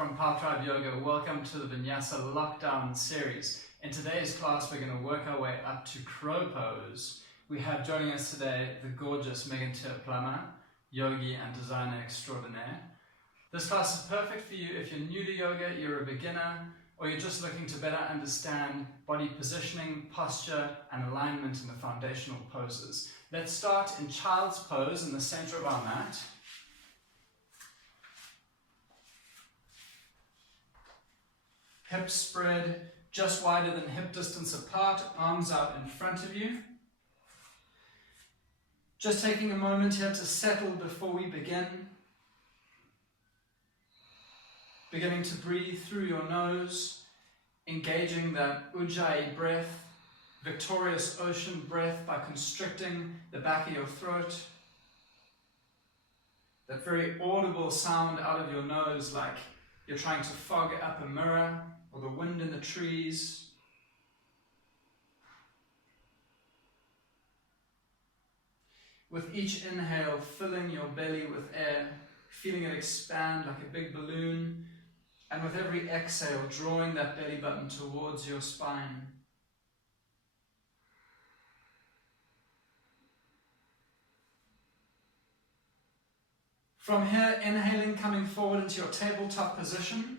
from Path Tribe Yoga. Welcome to the Vinyasa Lockdown series. In today's class, we're going to work our way up to Crow Pose. We have joining us today the gorgeous Megan Plummer, yogi and designer extraordinaire. This class is perfect for you if you're new to yoga, you're a beginner, or you're just looking to better understand body positioning, posture, and alignment in the foundational poses. Let's start in Child's Pose in the center of our mat. Hips spread just wider than hip distance apart, arms out in front of you. Just taking a moment here to settle before we begin. Beginning to breathe through your nose, engaging that Ujjayi breath, victorious ocean breath by constricting the back of your throat. That very audible sound out of your nose, like you're trying to fog up a mirror or the wind in the trees. With each inhale, filling your belly with air, feeling it expand like a big balloon, and with every exhale, drawing that belly button towards your spine. From here, inhaling, coming forward into your tabletop position.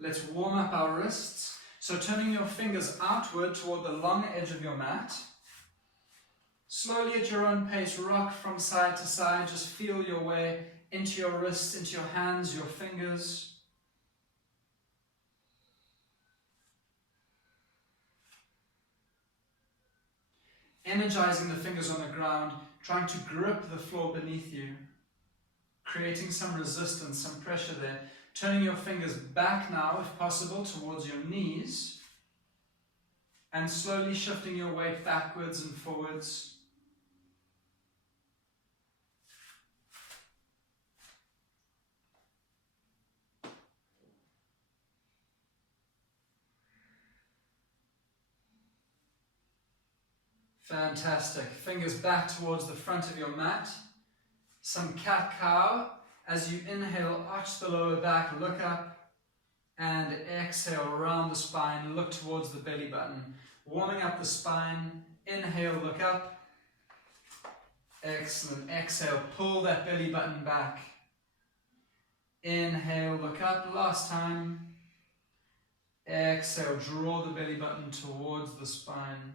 Let's warm up our wrists. So turning your fingers outward toward the long edge of your mat. Slowly at your own pace, rock from side to side. Just feel your way into your wrists, into your hands, your fingers. Energizing the fingers on the ground, trying to grip the floor beneath you. Creating some resistance, some pressure there. Turning your fingers back now, if possible, towards your knees. And slowly shifting your weight backwards and forwards. Fantastic. Fingers back towards the front of your mat. Some cat-cow. As you inhale, arch the lower back, look up, and exhale around the spine, look towards the belly button. Warming up the spine, inhale, look up. Excellent. Exhale, pull that belly button back. Inhale, look up. Last time. Exhale, draw the belly button towards the spine.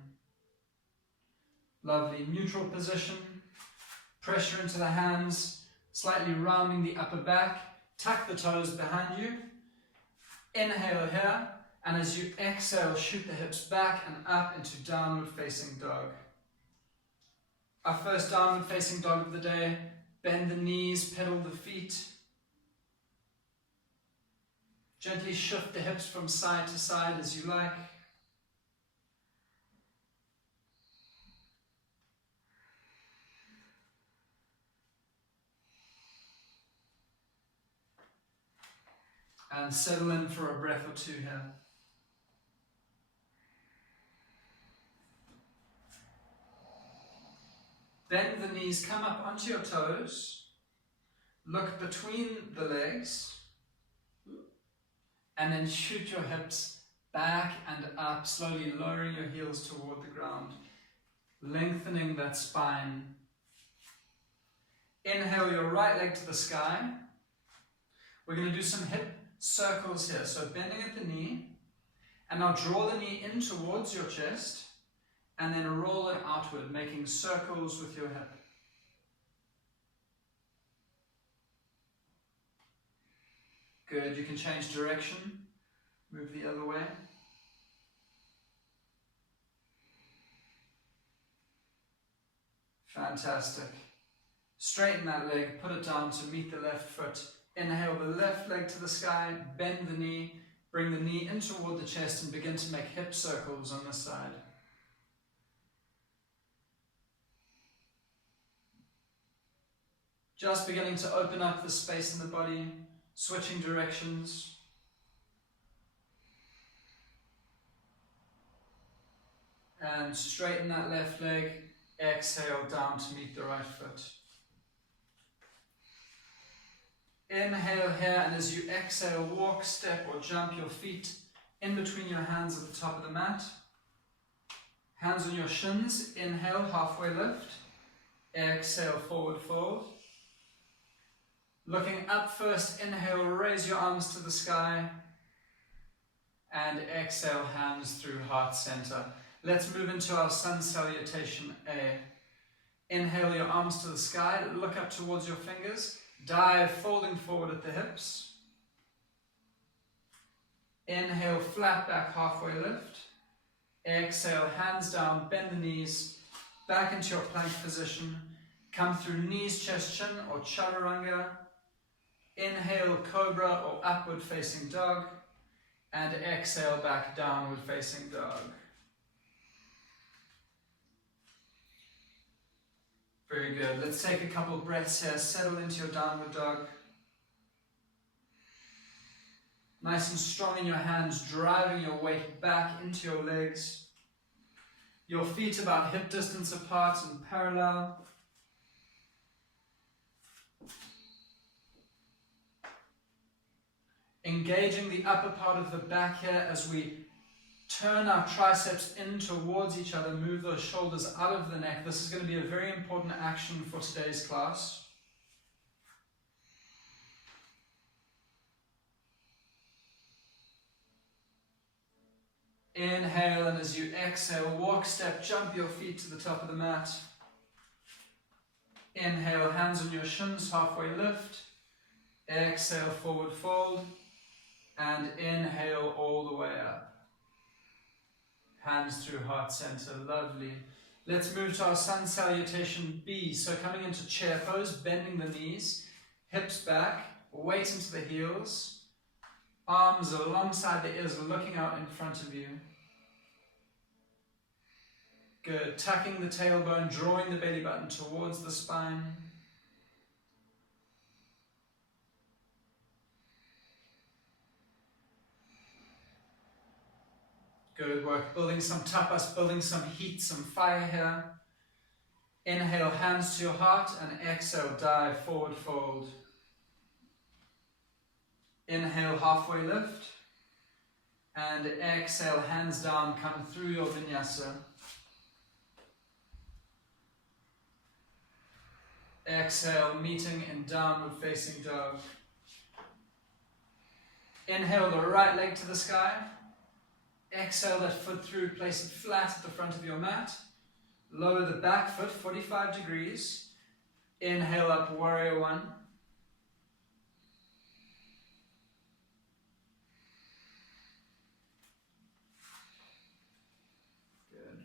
Lovely. Neutral position. Pressure into the hands. Slightly rounding the upper back, tuck the toes behind you, inhale here, and as you exhale, shoot the hips back and up into downward facing dog. Our first downward facing dog of the day, bend the knees, pedal the feet. Gently shift the hips from side to side as you like. And settle in for a breath or two here. Bend the knees, come up onto your toes. Look between the legs. And then shoot your hips back and up, slowly lowering your heels toward the ground. Lengthening that spine. Inhale your right leg to the sky. We're going to do some hip circles here, so bending at the knee, and now draw the knee in towards your chest, and then roll it outward, making circles with your hip. Good, you can change direction, move the other way. Fantastic. Straighten that leg, put it down to meet the left foot. Inhale the left leg to the sky, bend the knee, bring the knee in toward the chest and begin to make hip circles on this side. Just beginning to open up the space in the body, switching directions. And straighten that left leg, exhale down to meet the right foot. Inhale here, and as you exhale, walk, step, or jump your feet in between your hands at the top of the mat. Hands on your shins. Inhale, halfway lift. Exhale, forward fold. Looking up first, inhale, raise your arms to the sky. And exhale, hands through heart center. Let's move into our sun salutation A. Inhale your arms to the sky, look up towards your fingers, dive folding forward at the hips. Inhale, flat back, halfway lift. Exhale, hands down, bend the knees, back into your plank position. Come through knees, chest, chin, or chaturanga. Inhale, cobra or upward facing dog. And exhale, back downward facing dog. Very good. Let's take a couple of breaths here. Settle into your downward dog. Nice and strong in your hands, driving your weight back into your legs. Your feet about hip distance apart and parallel. Engaging the upper part of the back here as we turn our triceps in towards each other, move those shoulders out of the neck. This is going to be a very important action for today's class. Inhale, and as you exhale, walk, step, jump your feet to the top of the mat. Inhale, hands on your shins, halfway lift. Exhale, forward fold. And inhale all the way up. Hands through heart center, lovely. Let's move to our sun salutation B. So coming into chair pose, bending the knees, hips back, weight into the heels, arms alongside the ears, looking out in front of you. Good, tucking the tailbone, drawing the belly button towards the spine. Good work, building some tapas, building some heat, some fire here. Inhale, hands to your heart, and exhale, dive, forward fold. Inhale, halfway lift. And exhale, hands down, come through your vinyasa. Exhale, meeting in downward facing dog. Inhale the right leg to the sky. Exhale that foot through, place it flat at the front of your mat. Lower the back foot 45 degrees. Inhale up, warrior one. Good.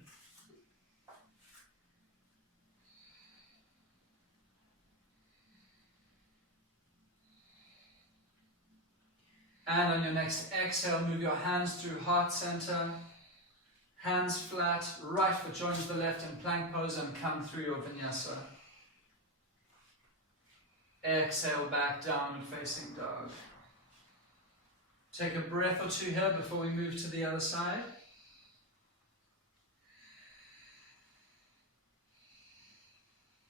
And on your next exhale, move your hands through heart center. Hands flat, right foot joins the left in plank pose and come through your vinyasa. Exhale back, downward facing dog. Take a breath or two here before we move to the other side.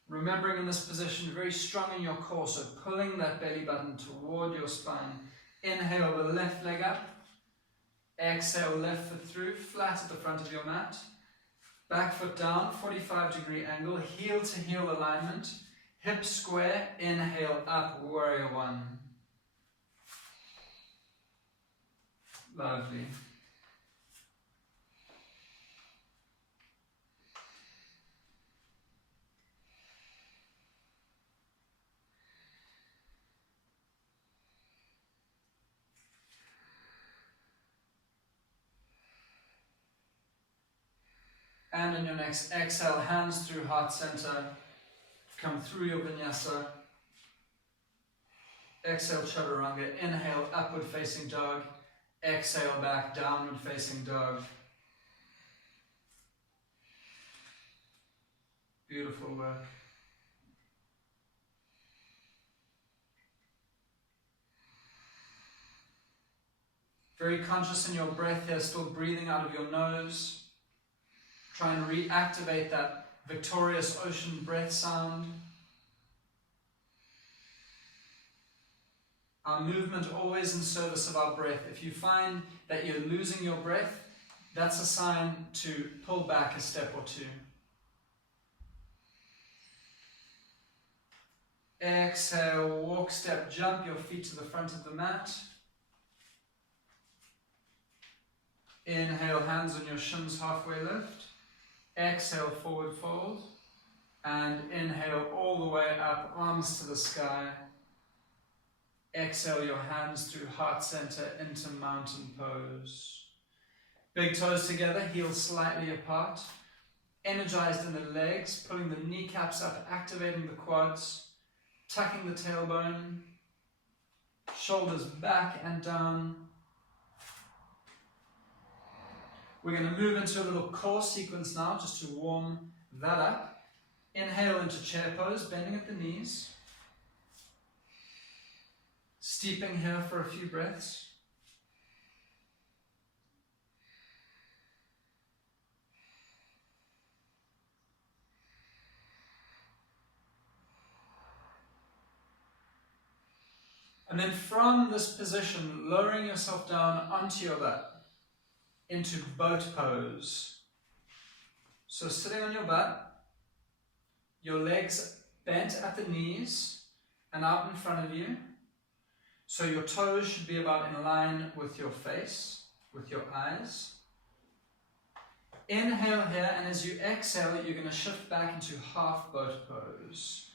Remembering in this position, very strong in your core, so pulling that belly button toward your spine. Inhale the left leg up. Exhale, left foot through, flat at the front of your mat. Back foot down, 45-degree angle, heel to heel alignment. Hips square, inhale up, warrior one. Lovely. And on your next exhale, hands through heart center. Come through your vinyasa. Exhale, chaturanga. Inhale, upward facing dog. Exhale, back, downward facing dog. Beautiful work. Very conscious in your breath here, still breathing out of your nose. Try and reactivate that victorious ocean breath sound. Our movement always in service of our breath. If you find that you're losing your breath, that's a sign to pull back a step or two. Exhale, walk, step, jump your feet to the front of the mat. Inhale, hands on your shins, halfway lift. Exhale, forward fold. And inhale all the way up, arms to the sky. Exhale your hands through heart center into mountain pose. Big toes together, heels slightly apart. Energized in the legs, pulling the kneecaps up, activating the quads. Tucking the tailbone. Shoulders back and down. We're going to move into a little core sequence now, just to warm that up. Inhale into chair pose, bending at the knees. Steeping here for a few breaths. And then from this position, lowering yourself down onto your butt, into boat pose. So sitting on your butt, your legs bent at the knees and out in front of you. So your toes should be about in line with your face, with your eyes. Inhale here, and as you exhale, you're going to shift back into half boat pose.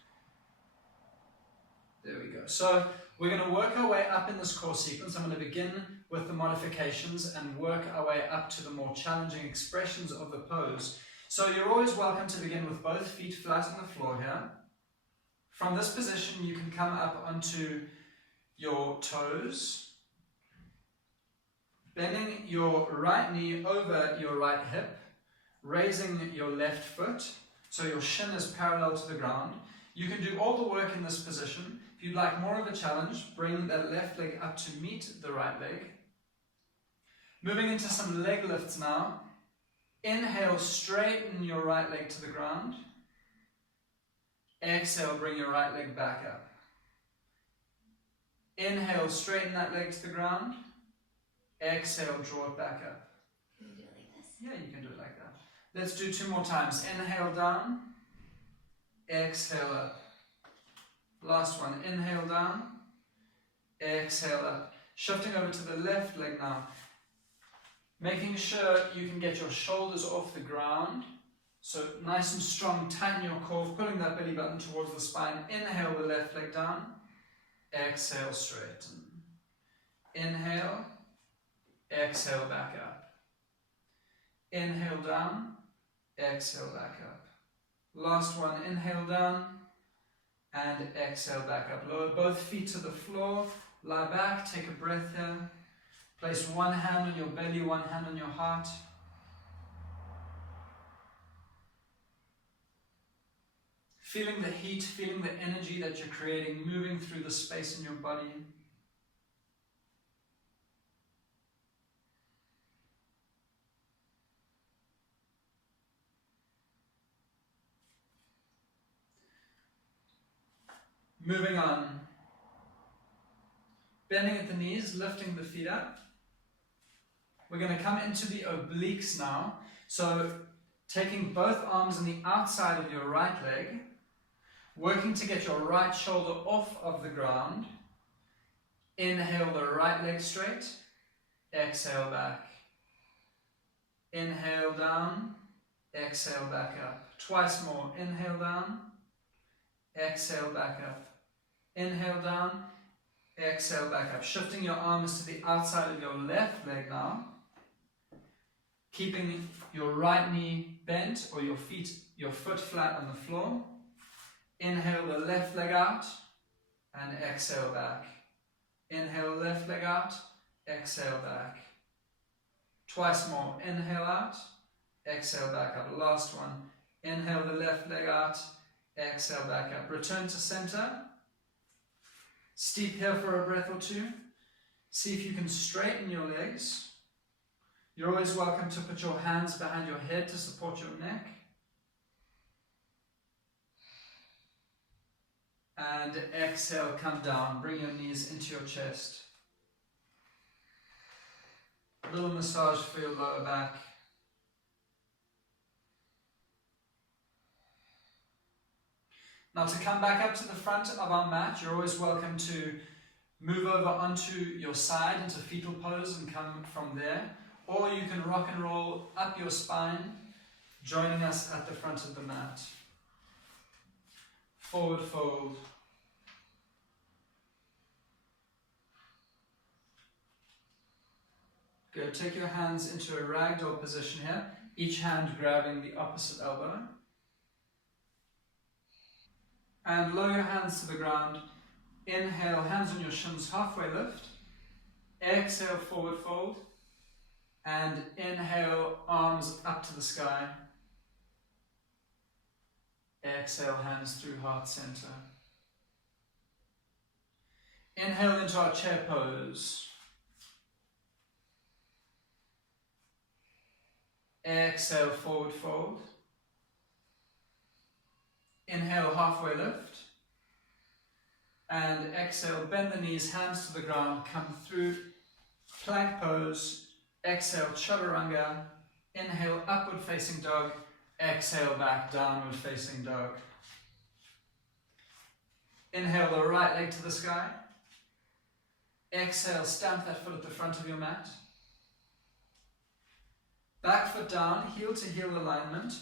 There we go. So we're going to work our way up in this core sequence. I'm going to begin with the modifications and work our way up to the more challenging expressions of the pose. So you're always welcome to begin with both feet flat on the floor here. From this position, you can come up onto your toes, bending your right knee over your right hip, raising your left foot, so your shin is parallel to the ground. You can do all the work in this position. If you'd like more of a challenge, bring that left leg up to meet the right leg. Moving into some leg lifts now. Inhale, straighten your right leg to the ground. Exhale, bring your right leg back up. Inhale, straighten that leg to the ground. Exhale, draw it back up. Can we do it like this? Yeah, you can do it like that. Let's do 2 more times. Inhale down. Exhale up. Last one. Inhale down. Exhale up. Shifting over to the left leg now. Making sure you can get your shoulders off the ground. So nice and strong, tighten your core, pulling that belly button towards the spine. Inhale the left leg down. Exhale, straighten. Inhale. Exhale, back up. Inhale down. Exhale, back up. Last one. Inhale down. And exhale, back up. Lower both feet to the floor. Lie back. Take a breath here. Place one hand on your belly, one hand on your heart. Feeling the heat, feeling the energy that you're creating, moving through the space in your body. Moving on. Bending at the knees, lifting the feet up. We're going to come into the obliques now. So taking both arms on the outside of your right leg, working to get your right shoulder off of the ground. Inhale the right leg straight. Exhale back. Inhale down. Exhale back up. Twice more. Inhale down. Exhale back up. Inhale down. Exhale back up. Shifting your arms to the outside of your left leg now. Keeping your right knee bent or your foot flat on the floor. Inhale the left leg out and exhale back. Inhale left leg out, exhale back. Twice more. Inhale out, exhale back up. Last one. Inhale the left leg out, exhale back up. Return to center. Steep here for a breath or two. See if you can straighten your legs. You're always welcome to put your hands behind your head to support your neck. And exhale, come down. Bring your knees into your chest. A little massage for your lower back. Now to come back up to the front of our mat, you're always welcome to move over onto your side into fetal pose and come from there. Or you can rock and roll up your spine, joining us at the front of the mat. Forward fold. Good. Take your hands into a ragdoll position here, each hand grabbing the opposite elbow. And lower your hands to the ground. Inhale, hands on your shins, halfway lift. Exhale, forward fold. And inhale, arms up to the sky. Exhale, hands through heart center. Inhale into our chair pose. Exhale, forward fold. Inhale, halfway lift. And exhale, bend the knees, hands to the ground, come through plank pose. Exhale, chaturanga. Inhale, upward facing dog. Exhale, back, downward facing dog. Inhale, the right leg to the sky. Exhale, stamp that foot at the front of your mat. Back foot down, heel to heel alignment.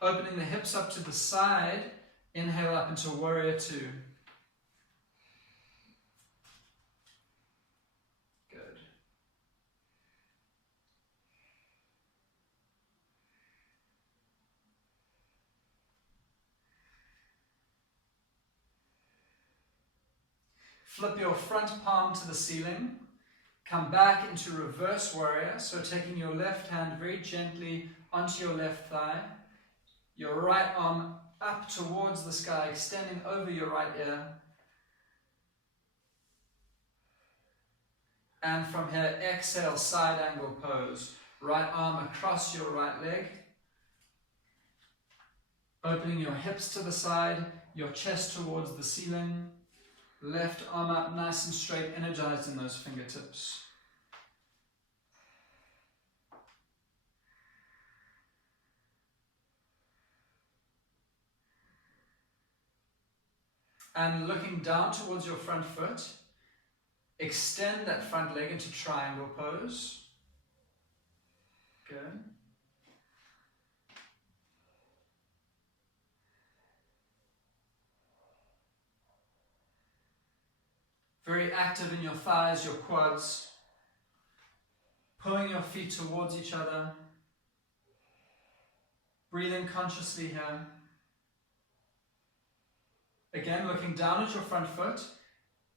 Opening the hips up to the side. Inhale up into warrior two. Good. Flip your front palm to the ceiling. Come back into reverse warrior. So taking your left hand very gently onto your left thigh. Your right arm up towards the sky, extending over your right ear. And from here, exhale, side angle pose. Right arm across your right leg. Opening your hips to the side, your chest towards the ceiling. Left arm up, nice and straight, energized in those fingertips. And looking down towards your front foot, extend that front leg into triangle pose. Good. Very active in your thighs, your quads. Pulling your feet towards each other. Breathing consciously here. Again, looking down at your front foot.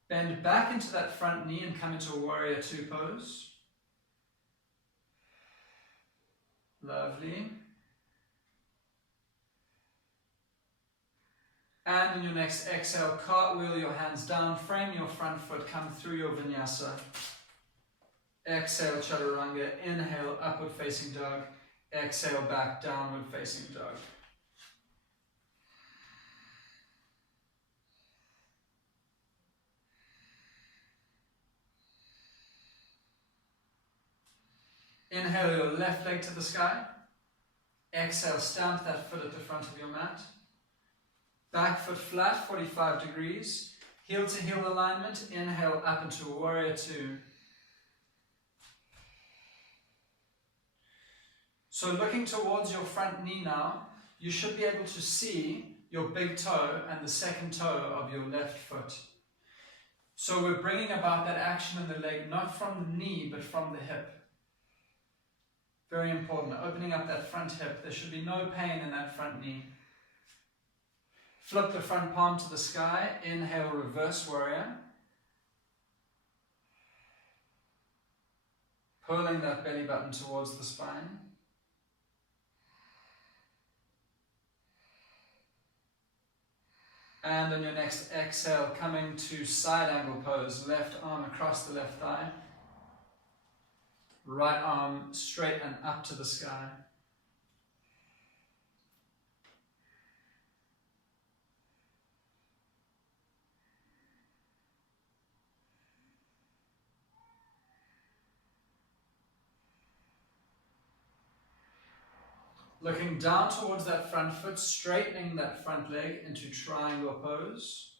Bend back into that front knee and come into a warrior two pose. Lovely. And in your next exhale, cartwheel your hands down, frame your front foot, come through your vinyasa. Exhale, chaturanga. Inhale, upward facing dog. Exhale, back, downward facing dog. Inhale your left leg to the sky. Exhale, stamp that foot at the front of your mat. Back foot flat, 45 degrees. Heel to heel alignment. Inhale up into warrior two. So looking towards your front knee now, you should be able to see your big toe and the second toe of your left foot. So we're bringing about that action in the leg, not from the knee, but from the hip. Very important, opening up that front hip. There should be no pain in that front knee. Flip the front palm to the sky. Inhale, reverse warrior. Pulling that belly button towards the spine. And on your next exhale, coming to side angle pose. Left arm across the left thigh. Right arm straight and up to the sky. Looking down towards that front foot, straightening that front leg into triangle pose.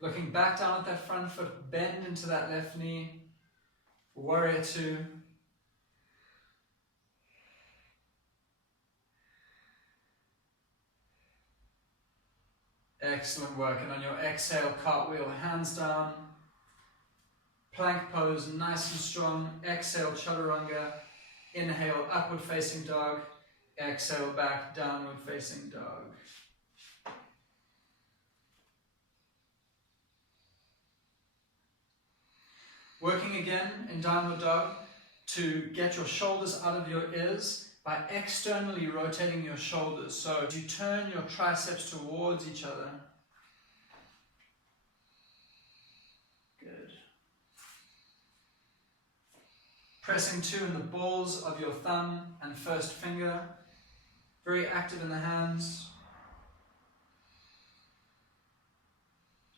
Looking back down at that front foot, bend into that left knee. Warrior two. Excellent work. And on your exhale, cartwheel, hands down. Plank pose, nice and strong. Exhale, chaturanga. Inhale, upward facing dog. Exhale, back, downward facing dog. Working again in downward dog to get your shoulders out of your ears by externally rotating your shoulders. So you turn your triceps towards each other. Good. Pressing two in the balls of your thumb and first finger. Very active in the hands.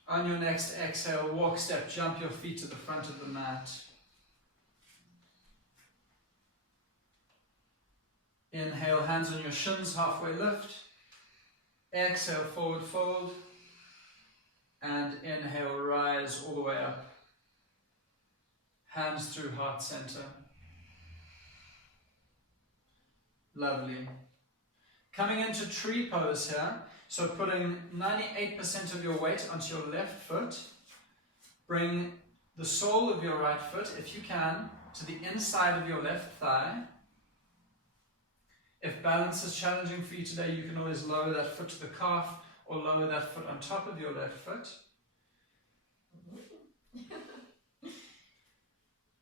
On your next exhale, walk, step, jump your feet to the front of the mat. Inhale, hands on your shins, halfway lift. Exhale, forward fold. And inhale, rise all the way up. Hands through heart center. Lovely. Coming into tree pose here. So putting 98% of your weight onto your left foot. Bring the sole of your right foot, if you can, to the inside of your left thigh. If balance is challenging for you today, you can always lower that foot to the calf or lower that foot on top of your left foot.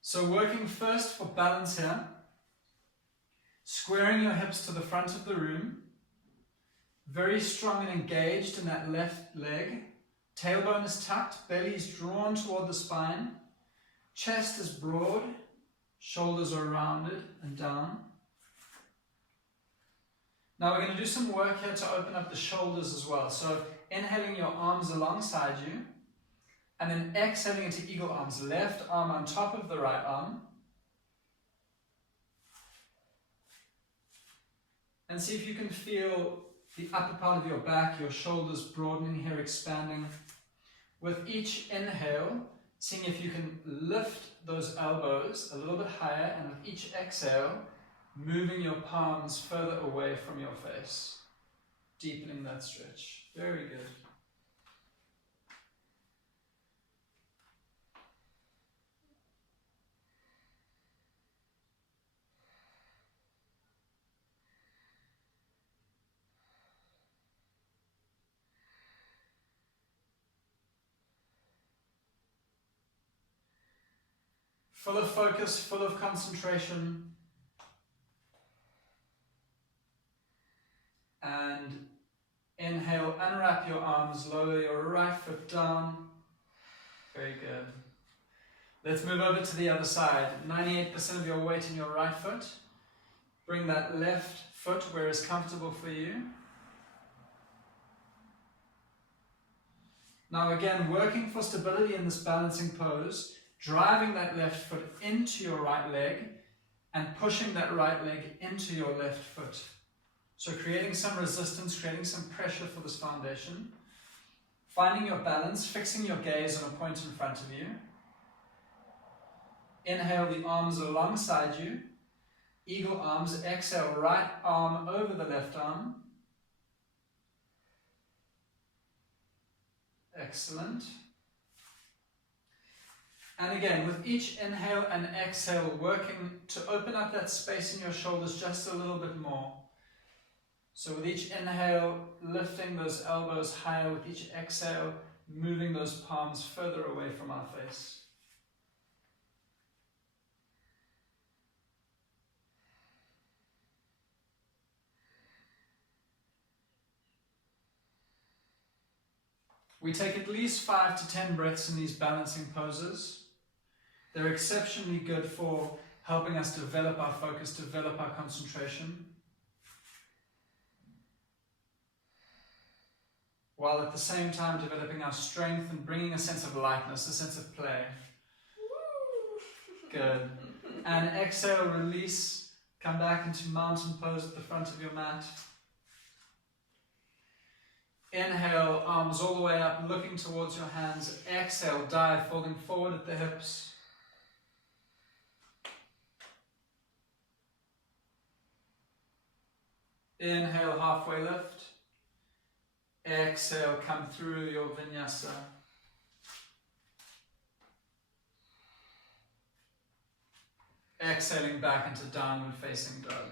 So working first for balance here. Squaring your hips to the front of the room. Very strong and engaged in that left leg. Tailbone is tucked, belly is drawn toward the spine. Chest is broad, shoulders are rounded and down. Now we're going to do some work here to open up the shoulders as well. So inhaling your arms alongside you, and then exhaling into eagle arms. Left arm on top of the right arm. And see if you can feel the upper part of your back, your shoulders broadening here, expanding. With each inhale, seeing if you can lift those elbows a little bit higher, and with each exhale, moving your palms further away from your face. Deepening that stretch. Very good. Full of focus, full of concentration. And inhale, unwrap your arms, lower your right foot down. Very good. Let's move over to the other side. 98% of your weight in your right foot. Bring that left foot where it's comfortable for you. Now again, working for stability in this balancing pose, driving that left foot into your right leg and pushing that right leg into your left foot. So creating some resistance, creating some pressure for this foundation. Finding your balance, fixing your gaze on a point in front of you. Inhale the arms alongside you. Eagle arms, exhale, right arm over the left arm. Excellent. And again, with each inhale and exhale, working to open up that space in your shoulders just a little bit more. So with each inhale, lifting those elbows higher. With each exhale, moving those palms further away from our face. We take at least 5 to 10 breaths in these balancing poses. They're exceptionally good for helping us develop our focus, develop our concentration, while at the same time developing our strength and bringing a sense of lightness, a sense of play. Good. And exhale, release, come back into mountain pose at the front of your mat. Inhale, arms all the way up, looking towards your hands. Exhale, dive, folding forward at the hips. Inhale, halfway lift. Exhale, come through your vinyasa. Exhaling back into downward facing dog.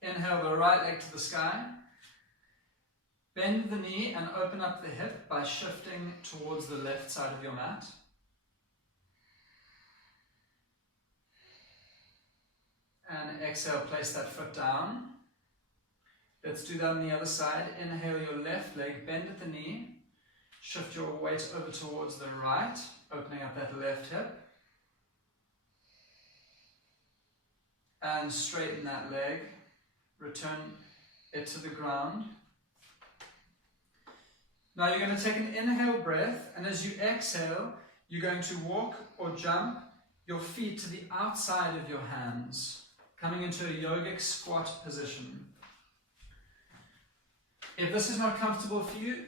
Inhale the right leg to the sky. Bend the knee and open up the hip by shifting towards the left side of your mat. And exhale, place that foot down. Let's do that on the other side. Inhale your left leg, bend at the knee. Shift your weight over towards the right, opening up that left hip. And straighten that leg. Return it to the ground. Now you're going to take an inhale breath, and as you exhale, you're going to walk or jump your feet to the outside of your hands, coming into a yogic squat position. If this is not comfortable for you,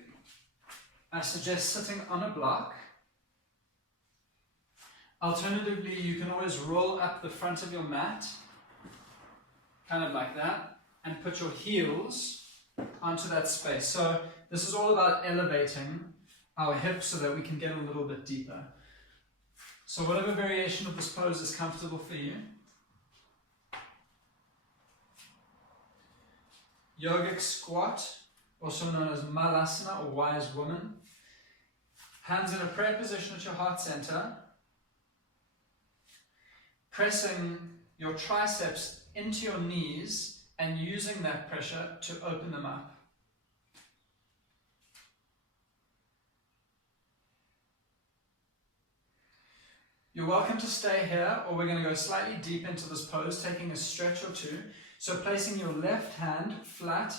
I suggest sitting on a block. Alternatively, you can always roll up the front of your mat, kind of like that, and put your heels onto that space. So this is all about elevating our hips so that we can get a little bit deeper. So whatever variation of this pose is comfortable for you. Yogic squat, also known as malasana or wise woman. Hands in a prayer position at your heart center. Pressing your triceps into your knees and using that pressure to open them up. You're welcome to stay here, or we're going to go slightly deep into this pose, taking a stretch or two. So placing your left hand flat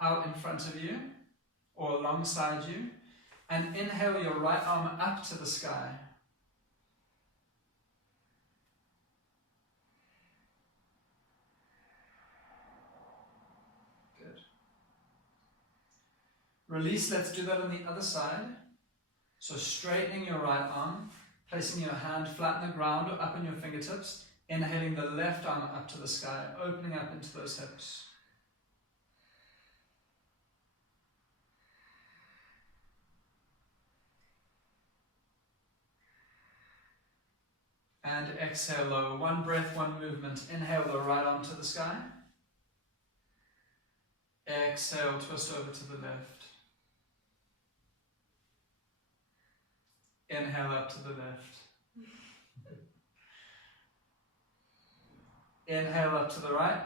out in front of you or alongside you, and inhale your right arm up to the sky. Good. Release, let's do that on the other side. So straightening your right arm, placing your hand flat on the ground or up on your fingertips, inhaling the left arm up to the sky, opening up into those hips. And exhale lower. One breath, one movement. Inhale the right arm to the sky. Exhale, twist over to the left. Inhale up to the left. Inhale up to the right.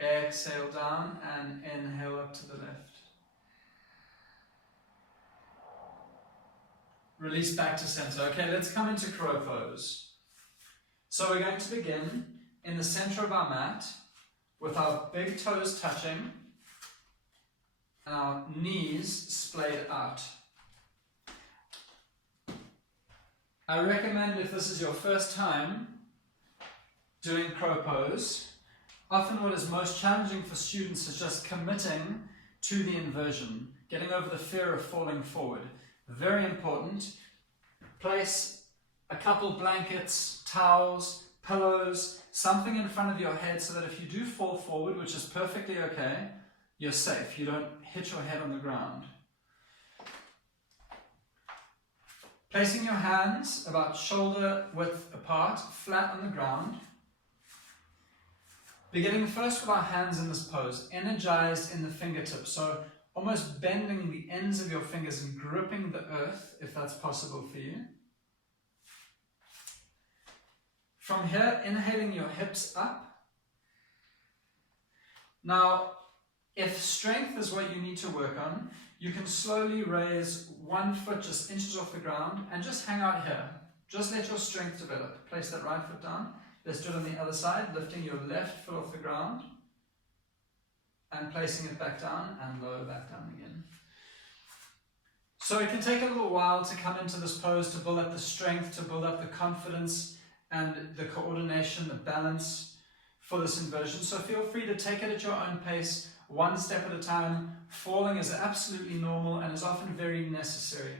Exhale down and inhale up to the left. Release back to center. Okay, let's come into crow pose. So we're going to begin in the center of our mat with our big toes touching and our knees splayed out. I recommend, if this is your first time doing crow pose, often what is most challenging for students is just committing to the inversion, getting over the fear of falling forward. Very important. Place a couple blankets, towels, pillows, something in front of your head so that if you do fall forward, which is perfectly okay, you're safe. You don't hit your head on the ground. Placing your hands about shoulder width apart, flat on the ground. Beginning first with our hands in this pose, energized in the fingertips, so almost bending the ends of your fingers and gripping the earth, if that's possible for you. From here, inhaling your hips up. Now, If strength is what you need to work on, you can slowly raise one foot just inches off the ground and just hang out here. Just let your strength develop. Place that right foot down. Let's do it on the other side, lifting your left foot off the ground and placing it back down and lower back down again. So it can take a little while to come into this pose, to build up the strength, to build up the confidence and the coordination, the balance for this inversion. So feel free to take it at your own pace, one step at a time. Falling is absolutely normal and is often very necessary.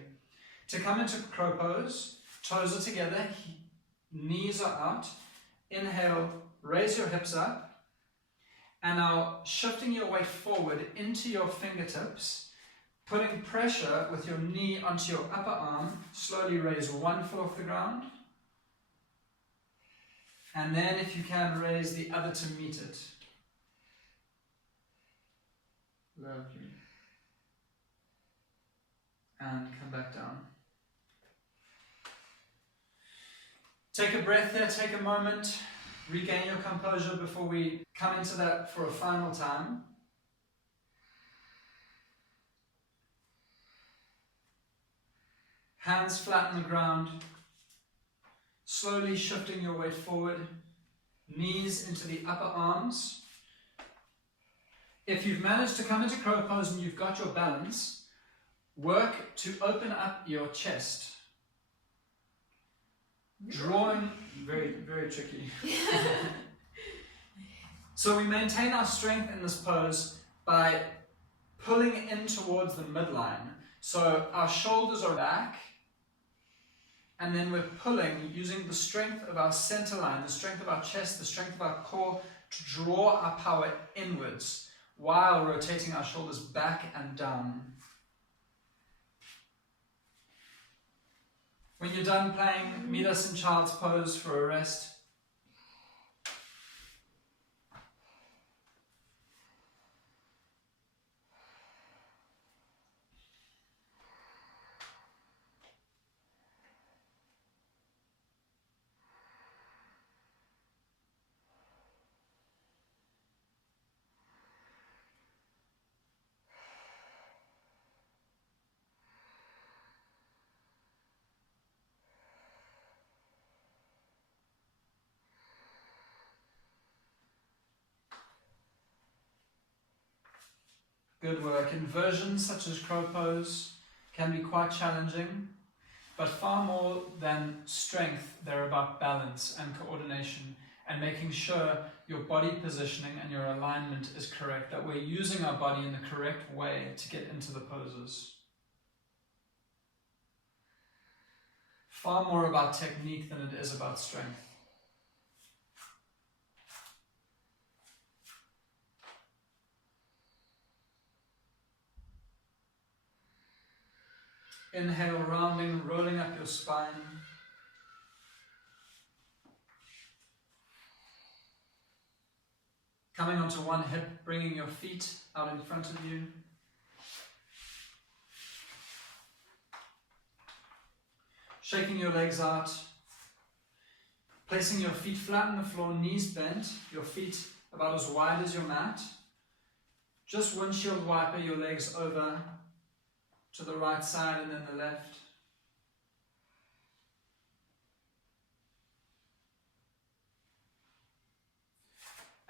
To come into crow pose, toes are together, knees are out. Inhale, raise your hips up. And now shifting your weight forward into your fingertips, putting pressure with your knee onto your upper arm, slowly raise one foot off the ground. And then if you can, raise the other to meet it. Lovely. And come back down. Take a breath there, take a moment, regain your composure before we come into that for a final time. Hands flat on the ground, slowly shifting your weight forward, knees into the upper arms. If you've managed to come into crow pose and you've got your balance, work to open up your chest. Drawing, very, very tricky. So we maintain our strength in this pose by pulling in towards the midline. So our shoulders are back, and then we're pulling using the strength of our center line, the strength of our chest, the strength of our core to draw our power inwards while rotating our shoulders back and down. When you're done playing, meet us in child's pose for a rest. Good work. Inversions such as crow pose can be quite challenging, but far more than strength, they're about balance and coordination and making sure your body positioning and your alignment is correct, that we're using our body in the correct way to get into the poses. Far more about technique than it is about strength. Inhale, rounding, rolling up your spine. Coming onto one hip, bringing your feet out in front of you. Shaking your legs out. Placing your feet flat on the floor, knees bent, your feet about as wide as your mat. Just windshield wiper your legs over to the right side and then the left.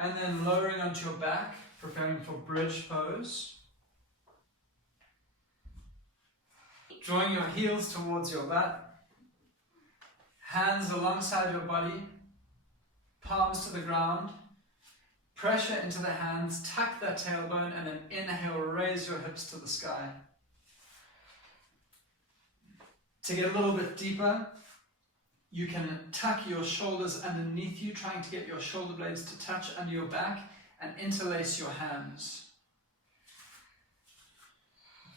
And then lowering onto your back, preparing for bridge pose. Drawing your heels towards your butt. Hands alongside your body. Palms to the ground. Pressure into the hands, tuck that tailbone, and then inhale, raise your hips to the sky. To get a little bit deeper, you can tuck your shoulders underneath you, trying to get your shoulder blades to touch under your back and interlace your hands.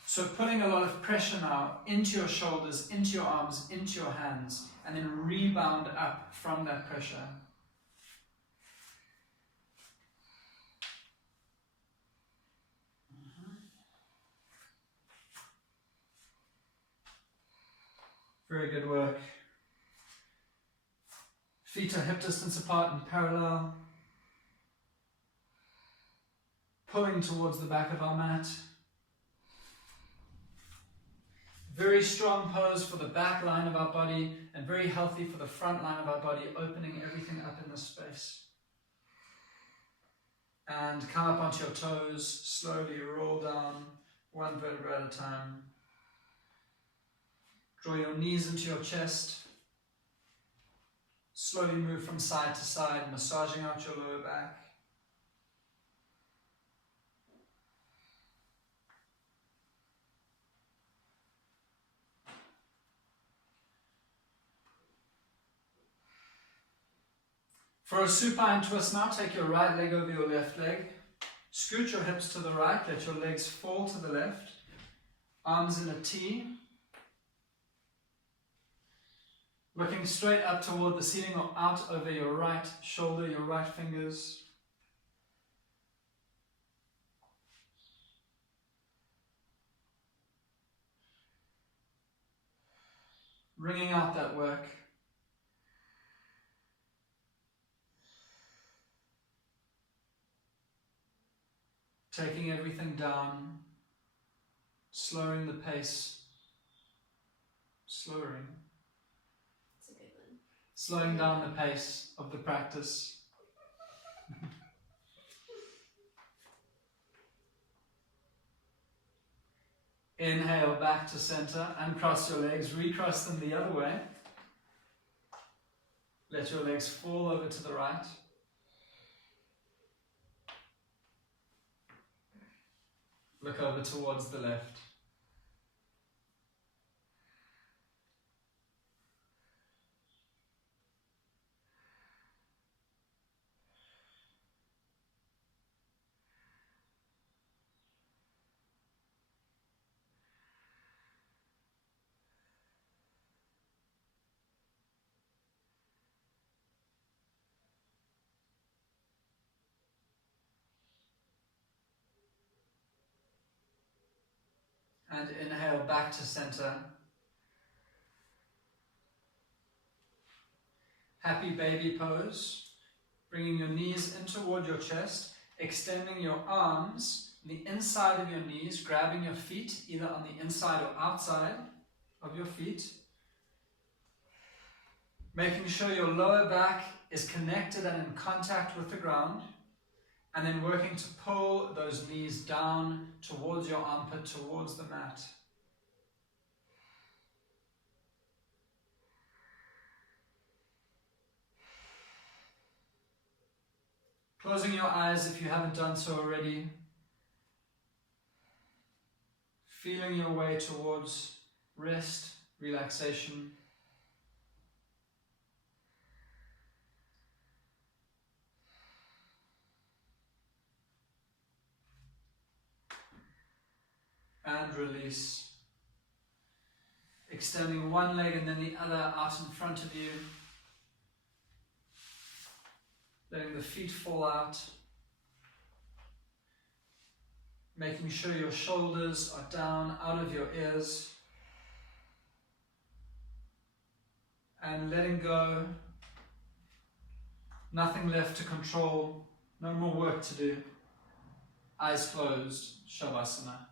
So putting a lot of pressure now into your shoulders, into your arms, into your hands, and then rebound up from that pressure. Very good work. Feet are hip distance apart and parallel. pulling towards the back of our mat. Very strong pose for the back line of our body and very healthy for the front line of our body, opening everything up in this space. And come up onto your toes, slowly roll down, one vertebra at a time. Draw your knees into your chest. Slowly move from side to side, massaging out your lower back. For a supine twist now, take your right leg over your left leg. Scoot your hips to the right, let your legs fall to the left. Arms in a T. Looking straight up toward the ceiling or out over your right shoulder, your right fingers. Wringing out that work. Taking everything down, slowing the pace, slowing. That's a good one. Slowing down the pace of the practice. Inhale back to center, uncross your legs, recross them the other way. Let your legs fall over to the right. Look over towards the left. And inhale back to center. Happy baby pose. Bringing your knees in toward your chest, extending your arms, the inside of your knees, grabbing your feet either on the inside or outside of your feet. Making sure your lower back is connected and in contact with the ground. And then working to pull those knees down towards your armpit, towards the mat. Closing your eyes if you haven't done so already. Feeling your way towards rest, relaxation. And release. Extending one leg and then the other out in front of you. Letting the feet fall out. Making sure your shoulders are down out of your ears. And letting go. Nothing left to control. No more work to do. Eyes closed. Shavasana.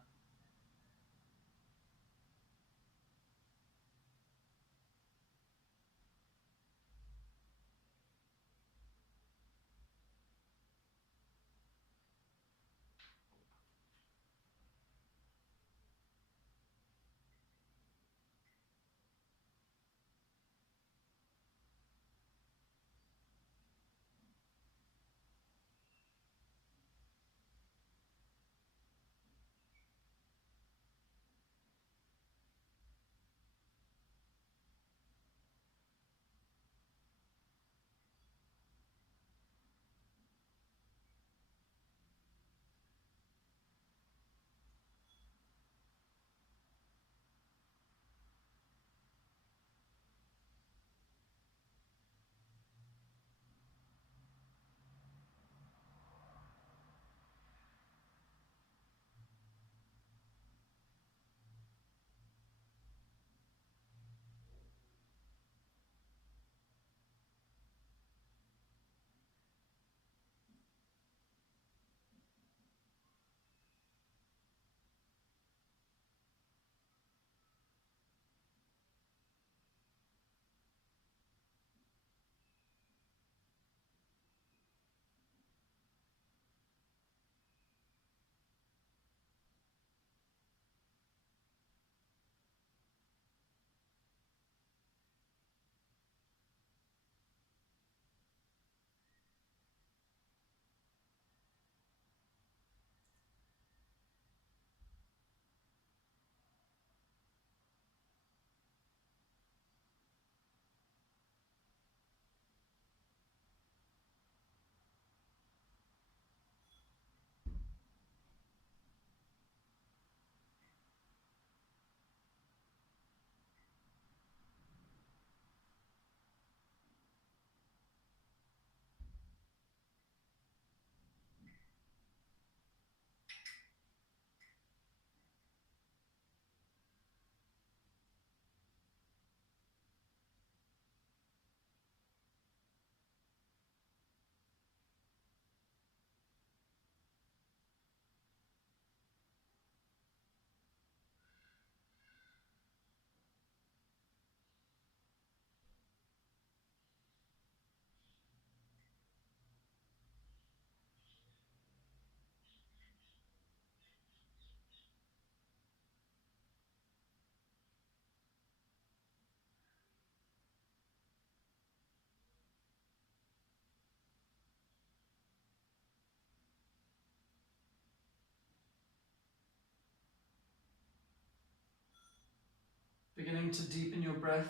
beginning to deepen your breath,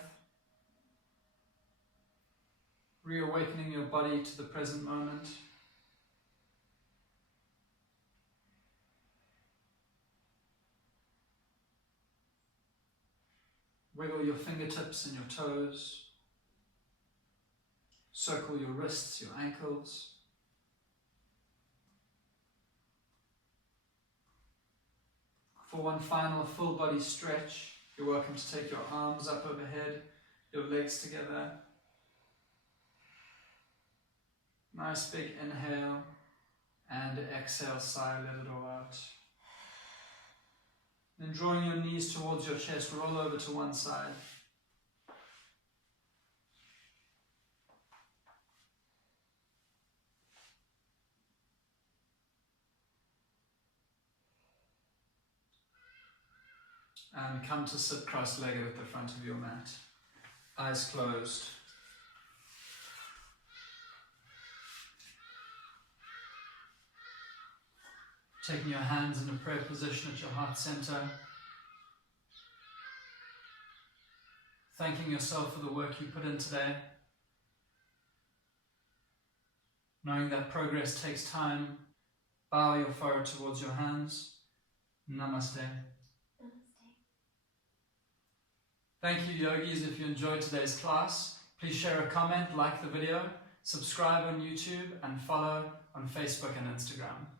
reawakening your body to the present moment. Wiggle your fingertips and your toes. Circle your wrists, your ankles. For one final full body stretch, you're welcome to take your arms up overhead, your legs together. Nice big inhale and exhale, sigh, let it all out. Then drawing your knees towards your chest, roll over to one side. And come to sit cross-legged at the front of your mat. Eyes closed. Taking your hands in a prayer position at your heart center. Thanking yourself for the work you put in today. Knowing that progress takes time, bow your forehead towards your hands. Namaste. Thank you, yogis. If you enjoyed today's class, please share a comment, like the video, subscribe on YouTube, and follow on Facebook and Instagram.